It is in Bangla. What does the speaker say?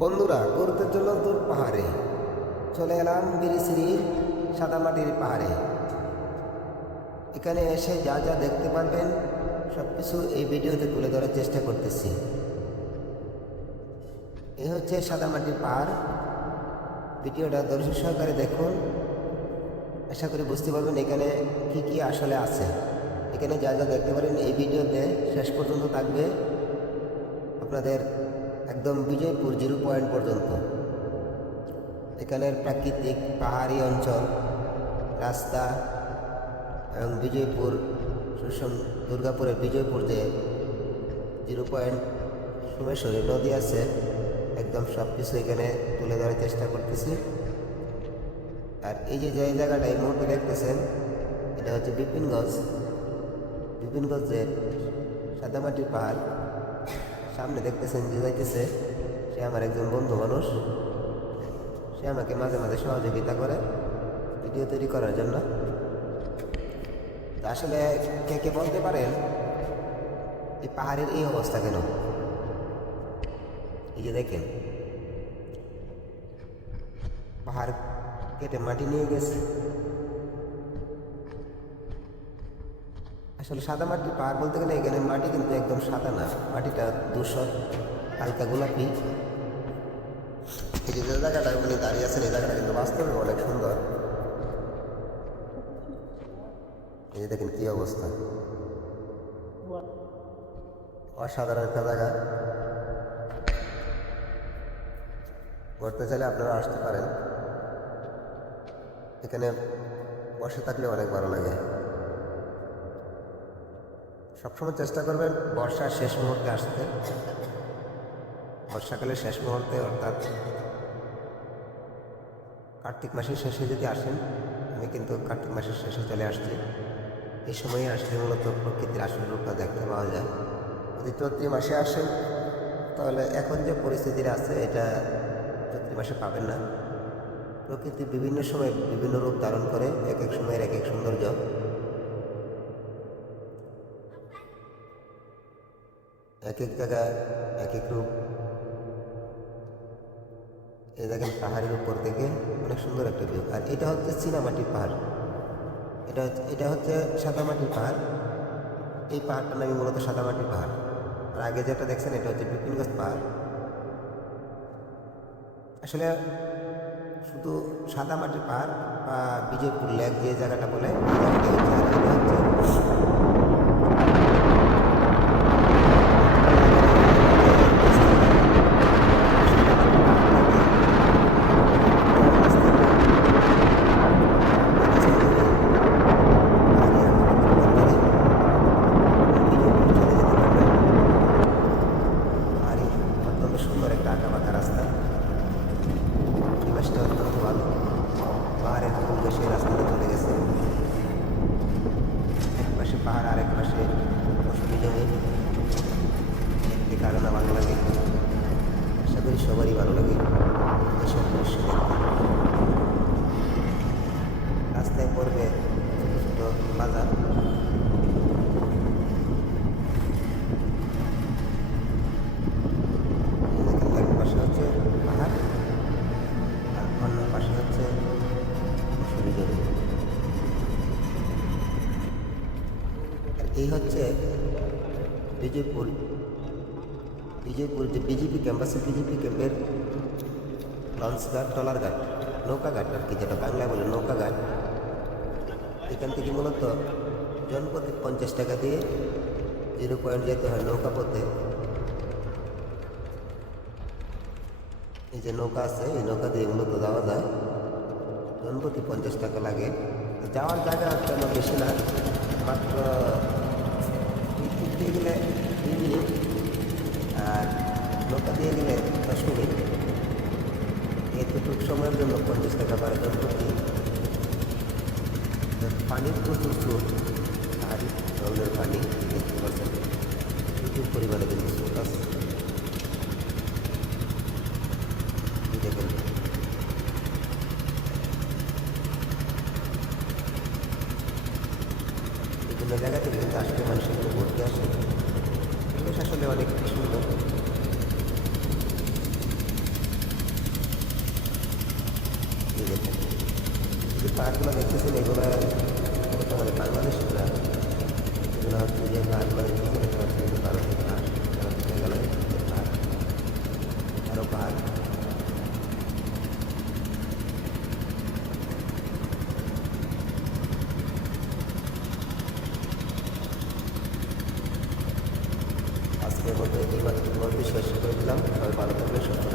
বন্ধুরা, ঘুরতে চলো দূর পাহাড়ে। চলে এলাম বিরিশিরির সাদামাটির পাহাড়ে। এখানে এসে যা যা দেখতে পারবেন সব কিছু এই ভিডিওতে তুলে ধরার চেষ্টা করতেছি। এই হচ্ছে সাদামাটির পাহাড়। ভিডিওটা দর্শক সহকারে দেখুন, আশা করি বুঝতে পারবেন এখানে কি কি আসলে আছে। এখানে যা যা দেখতে পারেন এই ভিডিওতে শেষ পর্যন্ত থাকবে, আপনাদের একদম বিজয়পুর 0 পয়েন্ট পর্যন্ত। এখানের প্রাকৃতিক পাহাড়ি অঞ্চল, রাস্তা এবং বিজয়পুর দুর্গাপুরের বিজয়পুর যে 0 পয়েন্ট সোমেশ্বরী নদী আছে, একদম সব কিছু এখানে তুলে ধরার চেষ্টা করতেছি। আর এই যে জায়গাটা এই মুহূর্তে দেখতেছেন, এটা হচ্ছে বিপিনগঞ্জের সাদামাটির পাহাড়। সামনে দেখতেছেন যে যাইতেছে, সে আমার একজন বন্ধু মানুষ। সে আমাকে মাঝে মাঝে সহযোগিতা করে ভিডিও তৈরি করার জন্য। আসলে কে কে বলতে পারেন এই পাহাড়ের এই অবস্থা কেন? এই যে দেখেন, পাহাড় কেটে মাটি নিয়ে গেছে। আসলে সাদা মাটির পাহাড় বলতে গেলে এখানে মাটি কিন্তু একদম সাদা না, মাটিটা ধূসর, হালকা গোলাপি। এই যে জায়গাটা উনি দাঁড়িয়ে আছেন, এই জায়গাটা কিন্তু বাস্তবে অনেক সুন্দর। এই যে দেখেন কি অবস্থা, অসাধারণ একটা জায়গা। ঘুরতে চাইলে আপনারা আসতে পারেন। এখানে বসে থাকলে অনেক ভালো লাগে। সবসময় চেষ্টা করবেন বর্ষার শেষ মুহূর্তে আসতে। বর্ষাকালের শেষ মুহূর্তে, অর্থাৎ কার্তিক মাসের শেষে যদি আসেন, আমি কিন্তু কার্তিক মাসের শেষে চলে আসছি। এই সময়ে আসলে মূলত প্রকৃতির আসল রূপটা দেখতে পাওয়া যায়। যদি চৈত্র মাসে আসেন তাহলে এখন যে পরিস্থিতিটা আছে এটা চৈত্র মাসে পাবেন না। প্রকৃতি বিভিন্ন সময় বিভিন্ন রূপ ধারণ করে, এক এক সময়ের এক এক সৌন্দর্য। এক এক জায়গায় এক এক রূপ। এই দেখেন পাহাড়ের উপর থেকে অনেক সুন্দর একটা ভিউ। আর এটা হচ্ছে চীনামাটির পাহাড়, এটা হচ্ছে সাদামাটির পাহাড়। এই পাহাড়টার নামই মূলত সাদামাটির পাহাড়। আর আগে যেটা দেখছেন এটা হচ্ছে বিপিনগঞ্জ পাহাড়। আসলে শুধু সাদামাটির পাহাড় বা বিজয়পুর লেক যে জায়গাটা বলে, এই জায়গাটা হচ্ছে সুন্দর একটা আঁকা বাঁকা রাস্তা। পরিবেশটা অত্যন্ত ভালো। পাহাড়ের পরিবেশে রাস্তাটা চলে গেছে, এক পাশে পাহাড় আর এক পাশে ফসলি জমি। দেখতে কারো না ভালো লাগে, আশা করি সবারই ভালো লাগে এসব দৃশ্য দেখতে। রাস্তায় পড়বে ছোট ছোট বাজার। এই হচ্ছে বিজয়পুর যে বিজেপি ক্যাম্প আছে, বিজেপি ক্যাম্পের লঞ্চ ঘাট, ট্রলার ঘাট, নৌকা ঘাট আর কি, যেটা বাংলায় বলে নৌকা ঘাট। এখান থেকে মূলত জনপ্রতি 50 টাকা দিয়ে 0 পয়েন্ট যেতে হয় নৌকা পথে। এই যে নৌকা আছে, এই নৌকা দিয়ে মূলত যাওয়া যায়। জনপ্রতি 50 টাকা লাগে। যাওয়ার জায়গা তেমন বেশি না, মাত্র দিয়ে গেলে 2 মিনিট, আর নৌকা দিয়ে গেলে 10 মিনিট। এতটুকু সময়ের জন্য 50 টাকা বাড়ে জনপ্রতি। পানির প্রচুর স্রোত, পাহাড়ি জলের পানি দেখতে পাচ্ছেন, প্রচুর পরিমাণে কিন্তু স্রোত আছে। দেখেন বিভিন্ন জায়গা থেকে কিন্তু আসলে মানুষের এখানে ঘুরতে আসে। পরিবেশ আসলে অনেক সুন্দর। যে পাহাড়গুলো দেখতেছেন এগুলো আমাদের বাংলাদেশ প্রায় এগুলো হচ্ছে যে পাহাড়গুলো দেখতেছেন এটা হচ্ছে যে ভারতের পাহাড়, এটা হচ্ছে মেঘালয়ের পাহাড়, আরও পাহাড়। আজকের মতো এই গল্প শেষ করে দিলাম। সবাই ভালো থাকবে, সুস্থ থাকবে।